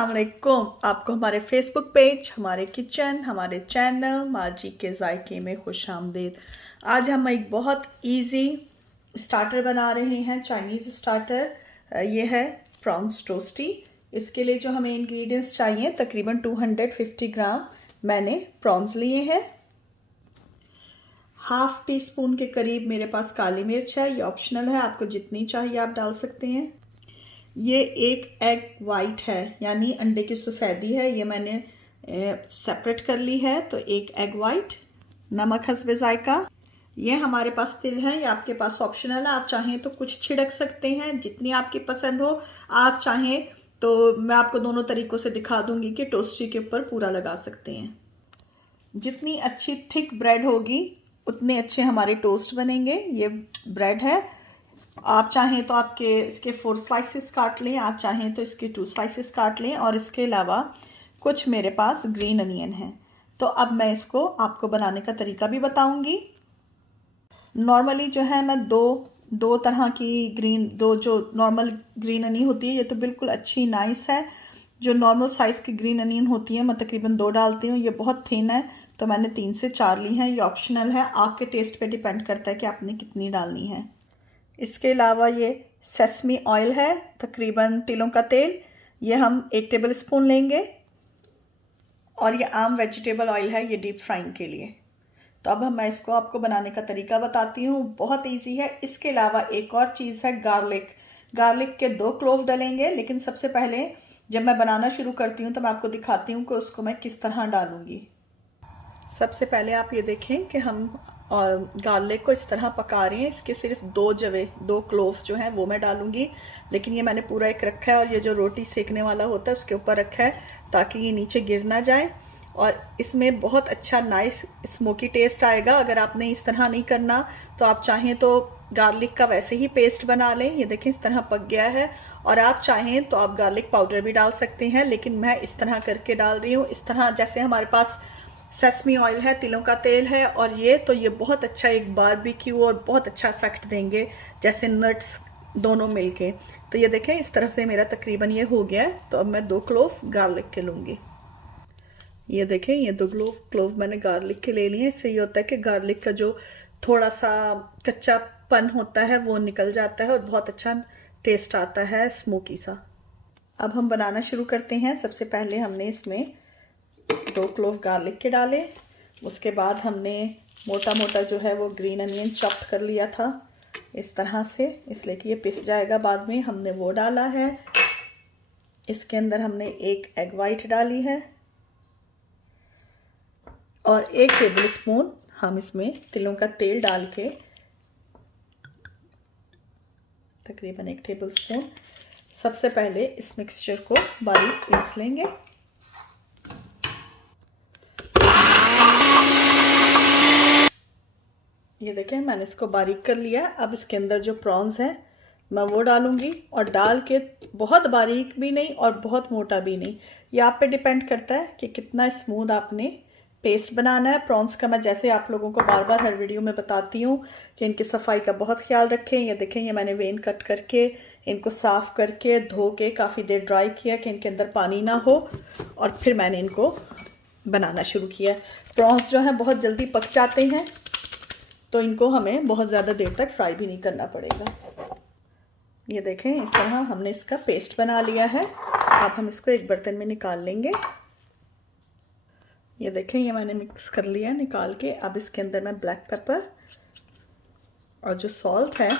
अस्सलाम वालेकुम। आपको हमारे फेसबुक पेज, हमारे किचन, हमारे चैनल माजी के जायके में खुश आमदीद। आज हम एक बहुत इजी स्टार्टर बना रहे हैं, चाइनीज़ स्टार्टर। ये है प्रॉन्स टोस्टी। इसके लिए जो हमें इंग्रेडिएंट्स चाहिए तकरीबन 250 ग्राम मैंने प्रॉन्स लिए हैं। हाफ टी स्पून के करीब मेरे पास काली मिर्च है, ये ऑप्शनल है, आपको जितनी चाहिए आप डाल सकते हैं। ये एक एग वाइट है, यानी अंडे की सफ़ेदी है, ये मैंने सेपरेट कर ली है। तो एक एग वाइट, नमक हस्बे जायका। ये हमारे पास तिल है, ये आपके पास ऑप्शनल है, आप चाहें तो कुछ छिड़क सकते हैं जितनी आपकी पसंद हो। आप चाहें तो मैं आपको दोनों तरीक़ों से दिखा दूंगी कि टोस्टी के ऊपर पूरा लगा सकते हैं। जितनी अच्छी थिक ब्रेड होगी उतने अच्छे हमारे टोस्ट बनेंगे। ये ब्रेड है, आप चाहें तो आपके इसके 4 स्लाइसेस काट लें, आप चाहें तो इसके 2 स्लाइसेस काट लें। और इसके अलावा कुछ मेरे पास ग्रीन अनियन है। तो अब मैं इसको आपको बनाने का तरीका भी बताऊंगी। नॉर्मली जो है मैं दो तरह की दो जो नॉर्मल ग्रीन अनियन होती है, ये तो बिल्कुल अच्छी नाइस है। जो नॉर्मल साइज़ की ग्रीन अनियन होती है मैं तकरीबन 2 डालती हूँ। ये बहुत थिन है तो मैंने 3 से 4 ली हैं। ये ऑप्शनल है, आपके टेस्ट पे डिपेंड करता है कि आपने कितनी डालनी है। इसके अलावा ये सेसमी ऑयल है, तकरीबन तिलों का तेल, ये हम 1 टेबल स्पून लेंगे। और ये आम वेजिटेबल ऑयल है, ये डीप फ्राइंग के लिए। तो अब मैं इसको आपको बनाने का तरीका बताती हूँ, बहुत इजी है। इसके अलावा एक और चीज़ है गार्लिक के 2 क्लोव डलेंगे। लेकिन सबसे पहले जब मैं बनाना शुरू करती हूँ तो मैं आपको दिखाती हूँ कि उसको मैं किस तरह डालूँगी। सबसे पहले आप ये देखें कि हम और गार्लिक को इस तरह पका रहे हैं। इसके सिर्फ 2 क्लोव जो हैं वो मैं डालूंगी, लेकिन ये मैंने पूरा एक रखा है। और ये जो रोटी सेकने वाला होता है उसके ऊपर रखा है ताकि ये नीचे गिर ना जाए। और इसमें बहुत अच्छा नाइस स्मोकी टेस्ट आएगा। अगर आपने इस तरह नहीं करना तो आप चाहें तो गार्लिक का वैसे ही पेस्ट बना लें। ये देखें इस तरह पक गया है। और आप चाहें तो आप गार्लिक पाउडर भी डाल सकते हैं, लेकिन मैं इस तरह करके डाल रही हूँ। इस तरह जैसे हमारे पास सेसमी ऑयल है, तिलों का तेल है, और ये बहुत अच्छा एक बारबेक्यू और बहुत अच्छा इफेक्ट देंगे, जैसे नट्स दोनों मिलके। तो ये देखें इस तरफ से मेरा तकरीबन ये हो गया है। तो अब मैं 2 क्लोव गार्लिक के लूँगी। ये देखें ये 2 क्लोव मैंने गार्लिक के ले लिए। इससे ये होता है कि गार्लिक का जो थोड़ा सा कच्चापन होता है वो निकल जाता है और बहुत अच्छा टेस्ट आता है, स्मोकी सा। अब हम बनाना शुरू करते हैं। सबसे पहले हमने इसमें 2 क्लोव गार्लिक के डाले। उसके बाद हमने मोटा मोटा जो है वो ग्रीन अनियन चॉप कर लिया था इस तरह से, इसलिए कि ये पिस जाएगा बाद में। हमने वो डाला है। इसके अंदर हमने एक एग वाइट डाली है और 1 टेबल स्पून हम इसमें तिलों का तेल डाल के, तकरीबन 1 टेबल स्पून, सबसे पहले इस मिक्सचर को बारीक पीस लेंगे। ये देखें मैंने इसको बारीक कर लिया। अब इसके अंदर जो प्रॉन्स हैं मैं वो डालूंगी, और डाल के बहुत बारीक भी नहीं और बहुत मोटा भी नहीं। ये आप पे डिपेंड करता है कि कितना स्मूथ आपने पेस्ट बनाना है प्रॉन्स का। मैं जैसे आप लोगों को बार बार हर वीडियो में बताती हूँ कि इनकी सफाई का बहुत ख्याल रखें। ये देखें ये मैंने वेन कट करके इनको साफ़ करके धो के काफ़ी देर ड्राई किया कि इनके अंदर पानी ना हो, और फिर मैंने इनको बनाना शुरू किया। प्रॉन्स जो हैं बहुत जल्दी पक जाते हैं, तो इनको हमें बहुत ज़्यादा देर तक फ्राई भी नहीं करना पड़ेगा। ये देखें इस तरह हमने इसका पेस्ट बना लिया है। अब हम इसको एक बर्तन में निकाल लेंगे। ये देखें ये मैंने मिक्स कर लिया निकाल के। अब इसके अंदर मैं ब्लैक पेपर और जो सॉल्ट है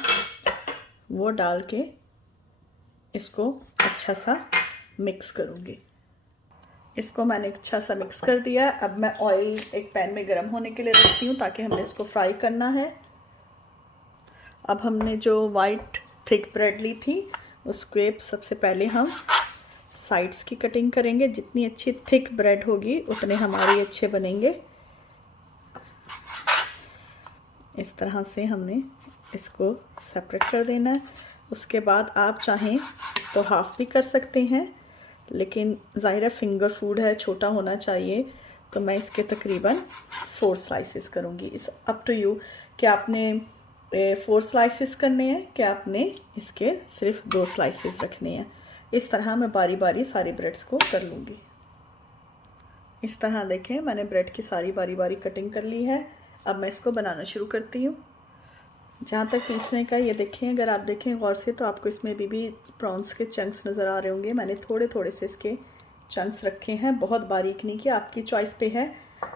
वो डाल के इसको अच्छा सा मिक्स करूँगी। इसको मैंने अच्छा सा मिक्स कर दिया। अब मैं ऑयल एक पैन में गर्म होने के लिए रखती हूँ ताकि हमने इसको फ्राई करना है। अब हमने जो वाइट थिक ब्रेड ली थी उसके सबसे पहले हम साइड्स की कटिंग करेंगे। जितनी अच्छी थिक ब्रेड होगी उतने हमारे अच्छे बनेंगे। इस तरह से हमने इसको सेपरेट कर देना है। उसके बाद आप चाहें तो हाफ भी कर सकते हैं, लेकिन ज़ाहिर है फिंगर फूड है, छोटा होना चाहिए, तो मैं इसके तकरीबन 4 स्लाइसेस करूँगी। इस अप टू यू कि आपने 4 स्लाइसेस करने हैं कि आपने इसके सिर्फ 2 स्लाइसेस रखने हैं। इस तरह मैं बारी बारी सारी ब्रेड्स को कर लूँगी। इस तरह देखें मैंने ब्रेड की सारी बारी बारी कटिंग कर ली है। अब मैं इसको बनाना शुरू करती हूँ। जहाँ तक पीसने का, ये देखें, अगर आप देखें गौर से तो आपको इसमें भी प्रॉन्स के चंक्स नज़र आ रहे होंगे। मैंने थोड़े थोड़े से इसके चंक्स रखे हैं, बहुत बारीक नहीं किया, आपकी चॉइस पे है।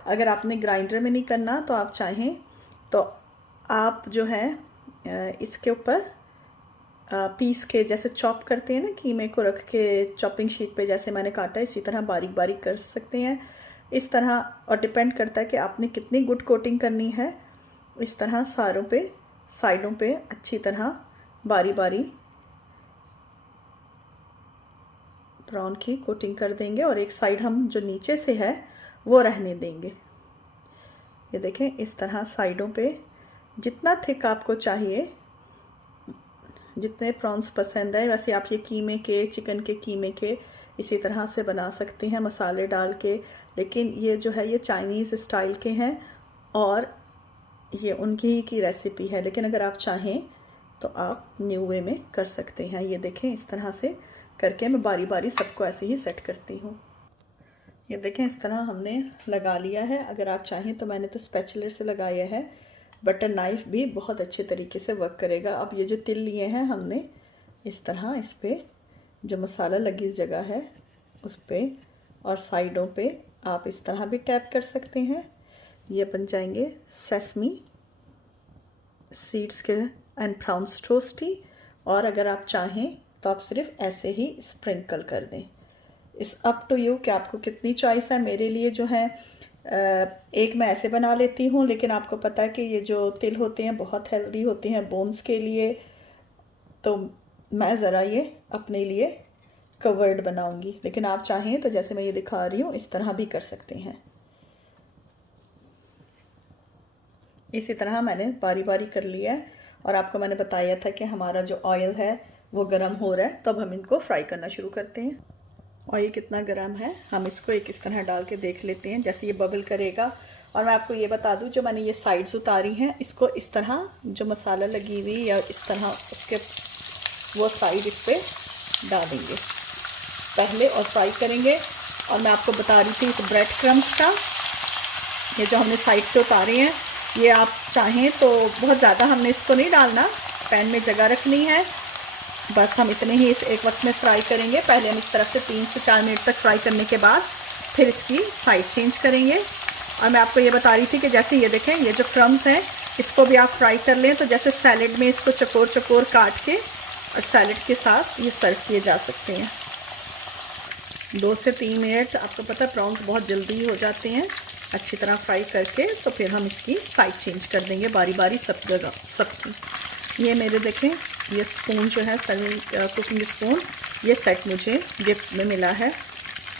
अगर आपने ग्राइंडर में नहीं करना तो आप चाहें तो आप जो है इसके ऊपर पीस के, जैसे चॉप करते हैं ना कीमे को, रख के चॉपिंग शीट पे जैसे मैंने काटा है, इसी तरह बारीक बारीक कर सकते हैं। इस तरह, और डिपेंड करता है कि आपने कितनी गुड कोटिंग करनी है। इस तरह सारों पे, साइडों पे अच्छी तरह बारी बारी प्रॉन की कोटिंग कर देंगे और एक साइड हम जो नीचे से है वो रहने देंगे। ये देखें, इस तरह साइडों पे जितना थिक आपको चाहिए, जितने प्रॉन्स पसंद है, वैसे आप ये कीमे के, चिकन के कीमे के इसी तरह से बना सकते हैं मसाले डाल के। लेकिन ये जो है ये चाइनीज़ स्टाइल के हैं और ये उनकी ही की रेसिपी है। लेकिन अगर आप चाहें तो आप न्यू वे में कर सकते हैं। ये देखें, इस तरह से करके मैं बारी बारी सबको ऐसे ही सेट करती हूँ। ये देखें, इस तरह हमने लगा लिया है। अगर आप चाहें तो मैंने तो स्पैचुलर से लगाया है, बटर नाइफ भी बहुत अच्छे तरीके से वर्क करेगा। अब ये जो तिल लिए हैं हमने, इस तरह इस पर जो मसाला लगी जगह है उस पर और साइडों पे आप इस तरह भी टैप कर सकते हैं। ये बन जाएंगे सेसमी सीड्स के एंड प्रॉन्स टोस्टी। और अगर आप चाहें तो आप सिर्फ ऐसे ही स्प्रिंकल कर दें। इस अप टू यू कि आपको कितनी चॉइस है। मेरे लिए जो है एक मैं ऐसे बना लेती हूँ, लेकिन आपको पता है कि ये जो तिल होते हैं बहुत हेल्दी होते हैं बोन्स के लिए, तो मैं ज़रा ये अपने लिए कवर्ड बनाऊंगी। लेकिन आप चाहें तो जैसे मैं ये दिखा रही हूँ इस तरह भी कर सकते हैं। इसी तरह मैंने बारी बारी कर लिया है और आपको मैंने बताया था कि हमारा जो ऑयल है वो गर्म हो रहा है, तब हम इनको फ्राई करना शुरू करते हैं। ऑयल कितना गर्म है हम इसको एक इस तरह डाल के देख लेते हैं, जैसे ये बबल करेगा। और मैं आपको ये बता दूं, जो मैंने ये साइड्स उतारी हैं इसको इस तरह जो मसाला लगी हुई या इस तरह उसके वो साइड इस पर डालेंगे पहले और फ्राई करेंगे। और मैं आपको बता रही थी इस ब्रेड क्रम्स का, ये जो हमने साइड से उतारे हैं, ये आप चाहें तो बहुत ज़्यादा हमने इसको नहीं डालना, पैन में जगह रखनी है, बस हम इतने ही इस एक वक्त में फ्राई करेंगे। पहले हम इस तरफ से 3 से 4 मिनट तक फ्राई करने के बाद फिर इसकी साइड चेंज करेंगे। और मैं आपको ये बता रही थी कि जैसे ये देखें, ये जो क्रम्स हैं इसको भी आप फ्राई कर लें, तो जैसे सैलेड में इसको चकोर चकोर काट के और सैलेड के साथ ये सर्व किए जा सकते हैं। 2 से 3 मिनट, आपको पता है प्रॉन्स बहुत जल्दी हो जाते हैं अच्छी तरह फ्राई करके। तो फिर हम इसकी साइड चेंज कर देंगे बारी बारी सब जगह सबकी। ये मेरे देखें, ये स्पून जो है सर्विंग कुकिंग स्पून, ये सेट मुझे गिफ्ट में मिला है।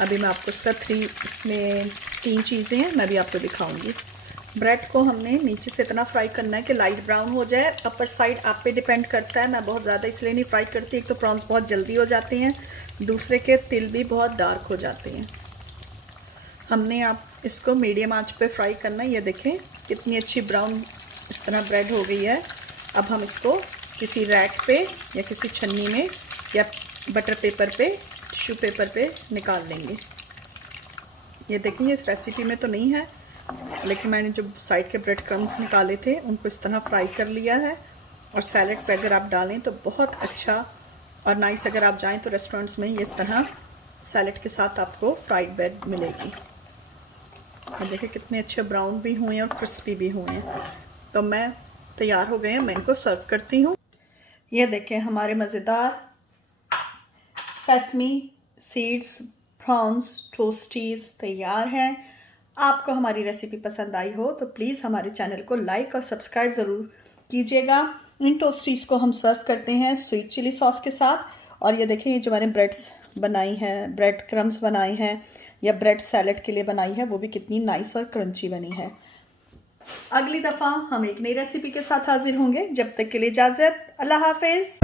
अभी मैं आपको इसका इसमें 3 चीज़ें हैं, मैं भी आपको दिखाऊंगी। ब्रेड को हमने नीचे से इतना फ्राई करना है कि लाइट ब्राउन हो जाए। अपर साइड आप पे डिपेंड करता है, मैं बहुत ज़्यादा इसलिए नहीं फ्राई करती, एक तो प्रॉन्स बहुत जल्दी हो जाते हैं, दूसरे के तिल भी बहुत डार्क हो जाते हैं। हमने आप इसको मीडियम आंच पे फ्राई करना है। ये देखें कितनी अच्छी ब्राउन इस तरह ब्रेड हो गई है। अब हम इसको किसी रैक पे या किसी छन्नी में या बटर पेपर पे, टिश्यू पेपर पे निकाल लेंगे। ये देखिए, इस रेसिपी में तो नहीं है, लेकिन मैंने जो साइड के ब्रेड क्रम्स निकाले थे उनको इस तरह फ्राई कर लिया है। और सैलेड पे अगर आप डालें तो बहुत अच्छा और नाइस, अगर आप जाएं तो रेस्टोरेंट्स में ये इस तरह सैलेड के साथ आपको फ्राइड ब्रेड मिलेगी। और देखिए कितने अच्छे ब्राउन भी हुए हैं और क्रिस्पी भी हुए हैं। तो मैं तैयार हो गए हैं, मैं इनको सर्व करती हूँ। ये देखें हमारे मज़ेदार सेसमी सीड्स प्रॉन्स टोस्टीज़ तैयार हैं। आपको हमारी रेसिपी पसंद आई हो तो प्लीज़ हमारे चैनल को लाइक और सब्सक्राइब ज़रूर कीजिएगा। इन टोस्टीज़ को हम सर्व करते हैं स्वीट चिली सॉस के साथ। और ये देखें, ये जो मैंने ब्रेड्स बनाई हैं, ब्रेड क्रम्स बनाए हैं या ब्रेड सैलेड के लिए बनाई है, वो भी कितनी नाइस और क्रंची बनी है। अगली दफ़ा हम एक नई रेसिपी के साथ हाजिर होंगे। जब तक के लिए इजाज़त, अल्लाह हाफिज़।